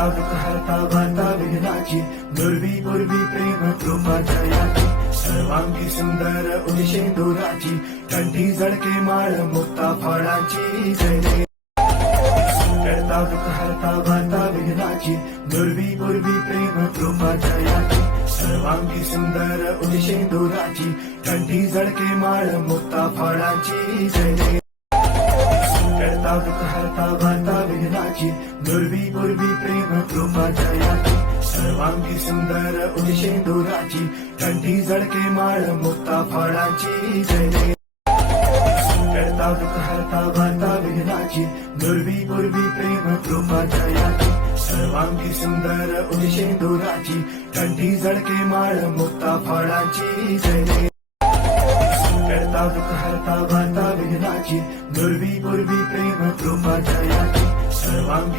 करता दुःख हरता वार्ता विघ्नाची दुर्वी पूर्वी प्रेम कृपा जयाची सर्वांगी सुंदर उदिशेंदुराची कंठी जळके माळ मुक्ता फळाची जय जय करता दुःख हरता वार्ता विघ्नाची दुर्वी पूर्वी प्रेम कृपा जयाची सर्वांगी सुंदर उदिशेंदुराची कंठी जळके माळ मुक्ता फळाची जय जय करता दुःख हरता वार्ता विघ्नाची दुर्वी पूर्वी प्रेम कृपा जयाची सर्वांगी सुंदर उदिशेंदुराची कंठी जळके माळ मुक्ता फळाची जय जय करता दुःख हरता वार्ता विघ्नाची दुर्वी पूर्वी प्रेम कृपा जयाची सर्वांगी सुंदर उदिशेंदुराची कंठी जळके माळ मुक्ता फळाची जय जय करता दुःख हरता वार्ता विघ्नाची दुर्वी पूर्वी प्रेम कृपा जयाची सर्वांगी